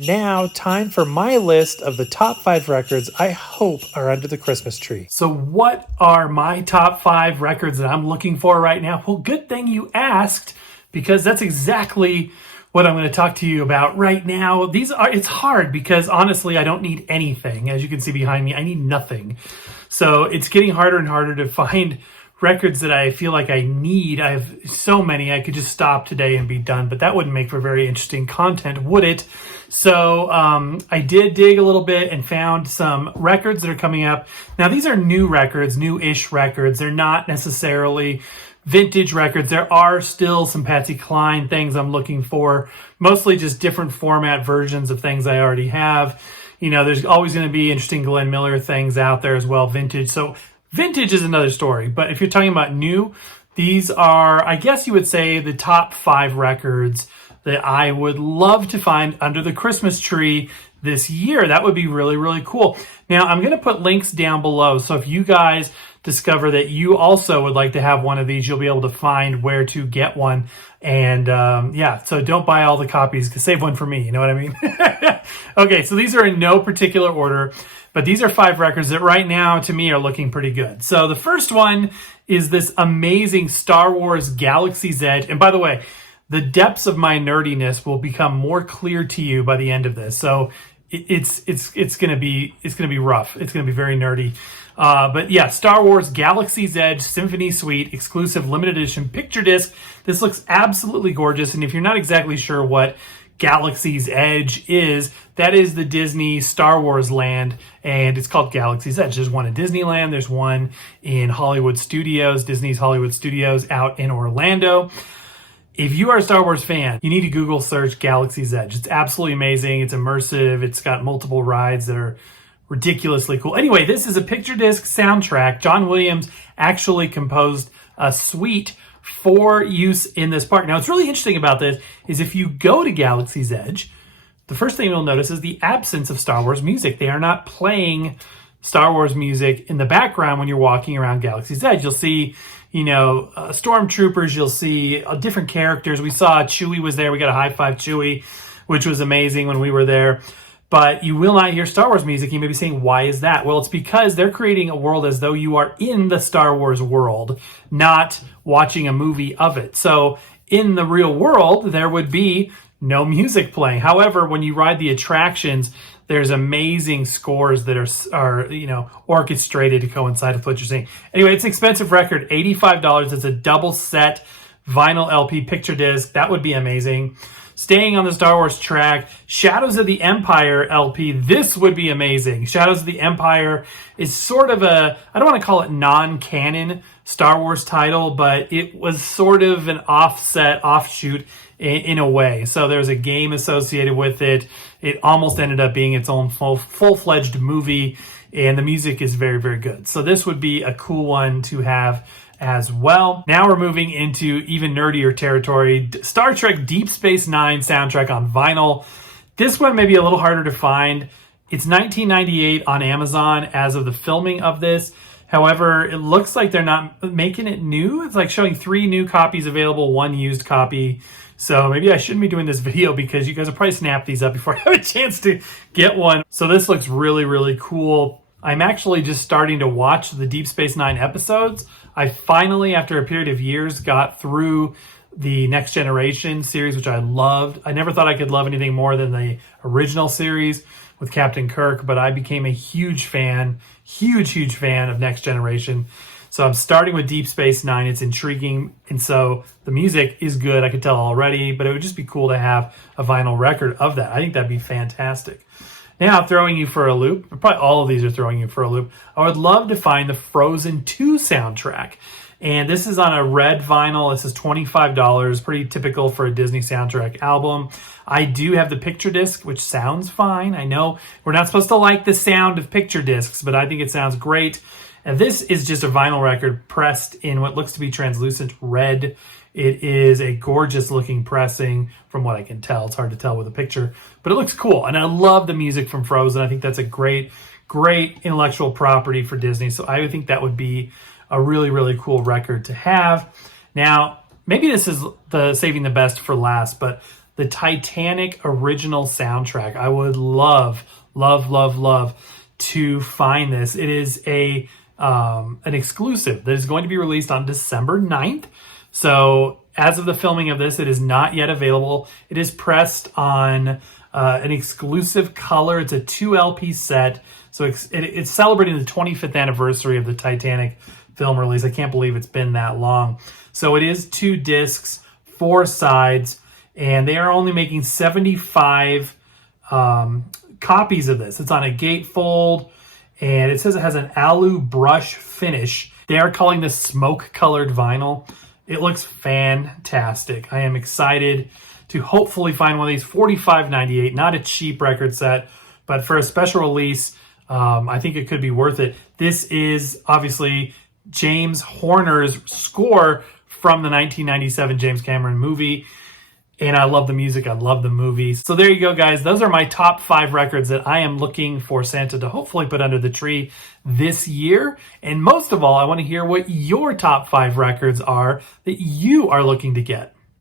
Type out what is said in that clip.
Now, time for my list of the top 5 records I hope are under the Christmas tree. So what are my top 5 records that I'm looking for right now? Well, good thing you asked, because that's exactly what I'm going to talk to you about right now. It's hard because honestly, I don't need anything. As you can see behind me, I need nothing. So it's getting harder and harder to find records that I feel like I need. I have so many, I could just stop today and be done, but that wouldn't make for very interesting content, would it? So I did dig a little bit and found some records that are coming up. Now, these are new records, new-ish records. They're not necessarily vintage records. There are still some Patsy Cline things I'm looking for, mostly just different format versions of things I already have. You know, there's always going to be interesting Glenn Miller things out there as well, vintage. So vintage is another story, but if you're talking about new, these are, I guess you would say, the top 5 records that I would love to find under the Christmas tree this year. That would be really, really cool. Now, I'm going to put links down below, so if you guys discover that you also would like to have one of these, you'll be able to find where to get one. And yeah, so don't buy all the copies, save one for me, you know what I mean? Okay, so these are in no particular order, but these are 5 records that right now, to me, are looking pretty good. So the first one is this amazing Star Wars Galaxy's Edge. And by the way, the depths of my nerdiness will become more clear to you by the end of this. So it's gonna be rough. It's gonna be very nerdy. But yeah, Star Wars Galaxy's Edge Symphony Suite exclusive limited edition picture disc. This looks absolutely gorgeous. And if you're not exactly sure what Galaxy's Edge is, that is the Disney Star Wars land, and it's called Galaxy's Edge. There's one in Disneyland, there's one in Hollywood Studios, Disney's Hollywood Studios out in Orlando. If you are a Star Wars fan, you need to Google search Galaxy's Edge. It's absolutely amazing. It's immersive. It's got multiple rides that are ridiculously cool. Anyway, this is a picture disc soundtrack. John Williams actually composed a suite for use in this park. Now, what's really interesting about this is if you go to Galaxy's Edge, the first thing you'll notice is the absence of Star Wars music. They are not playing Star Wars music in the background when you're walking around Galaxy's Edge. You'll see, you know, stormtroopers, you'll see different characters. We saw Chewie was there. We got a high five Chewie, which was amazing when we were there. But you will not hear Star Wars music. You may be saying, why is that? Well, it's because they're creating a world as though you are in the Star Wars world, not watching a movie of it. So in the real world, there would be no music playing. However, when you ride the attractions, there's amazing scores that are you know, orchestrated to coincide with what you're seeing. Anyway, it's an expensive record, $85. It's a double set vinyl LP picture disc. That would be amazing. Staying on the Star Wars track, Shadows of the Empire LP. This would be amazing. Shadows of the Empire is sort of a, I don't want to call it non-canon Star Wars title, but it was sort of an offshoot in a way. So there's a game associated with it. It almost ended up being its own full-fledged movie, and the music is very, very good. So this would be a cool one to have as well. Now we're moving into even nerdier territory. Star Trek Deep Space Nine soundtrack on vinyl. This one may be a little harder to find. It's $19.98 on Amazon as of the filming of this. However, it looks like they're not making it new. It's like showing 3 new copies available, 1 used copy. So maybe I shouldn't be doing this video because you guys will probably snap these up before I have a chance to get one. So this looks really, really cool. I'm actually just starting to watch the Deep Space Nine episodes. I finally, after a period of years, got through the Next Generation series, which I loved. I never thought I could love anything more than the original series with Captain Kirk, but I became a huge fan of Next Generation. So I'm starting with Deep Space Nine. It's intriguing, and so the music is good, I could tell already, but it would just be cool to have a vinyl record of that. I think that'd be fantastic. Now, throwing you for a loop, probably all of these are throwing you for a loop, I would love to find the Frozen 2 soundtrack. And this is on a red vinyl. This is $25, pretty typical for a Disney soundtrack album. I do have the picture disc, which sounds fine. I know we're not supposed to like the sound of picture discs, but I think it sounds great. And this is just a vinyl record pressed in what looks to be translucent red. It is a gorgeous looking pressing from what I can tell. It's hard to tell with a picture, but it looks cool. And I love the music from Frozen. I think that's a great intellectual property for Disney. So I would think that would be a really, really cool record to have. Now, maybe this is saving the best for last, but the Titanic original soundtrack. I would love to find this. It is an exclusive that is going to be released on December 9th. So as of the filming of this, it is not yet available. It is pressed on an exclusive color. It's a 2 LP set. So it's celebrating the 25th anniversary of the Titanic film release. I can't believe it's been that long. So it is 2 discs, 4 sides, and they are only making 75 copies of this. It's on a gatefold, and it says it has an alu brush finish. They are calling this smoke-colored vinyl. It looks fantastic. I am excited to hopefully find one of these. $45.98, not a cheap record set, but for a special release, I think it could be worth it. This is obviously James Horner's score from the 1997 James Cameron movie. And I love the music. I love the movie. So there you go, guys. Those are my top 5 records that I am looking for Santa to hopefully put under the tree this year. And most of all, I want to hear what your top 5 records are that you are looking to get.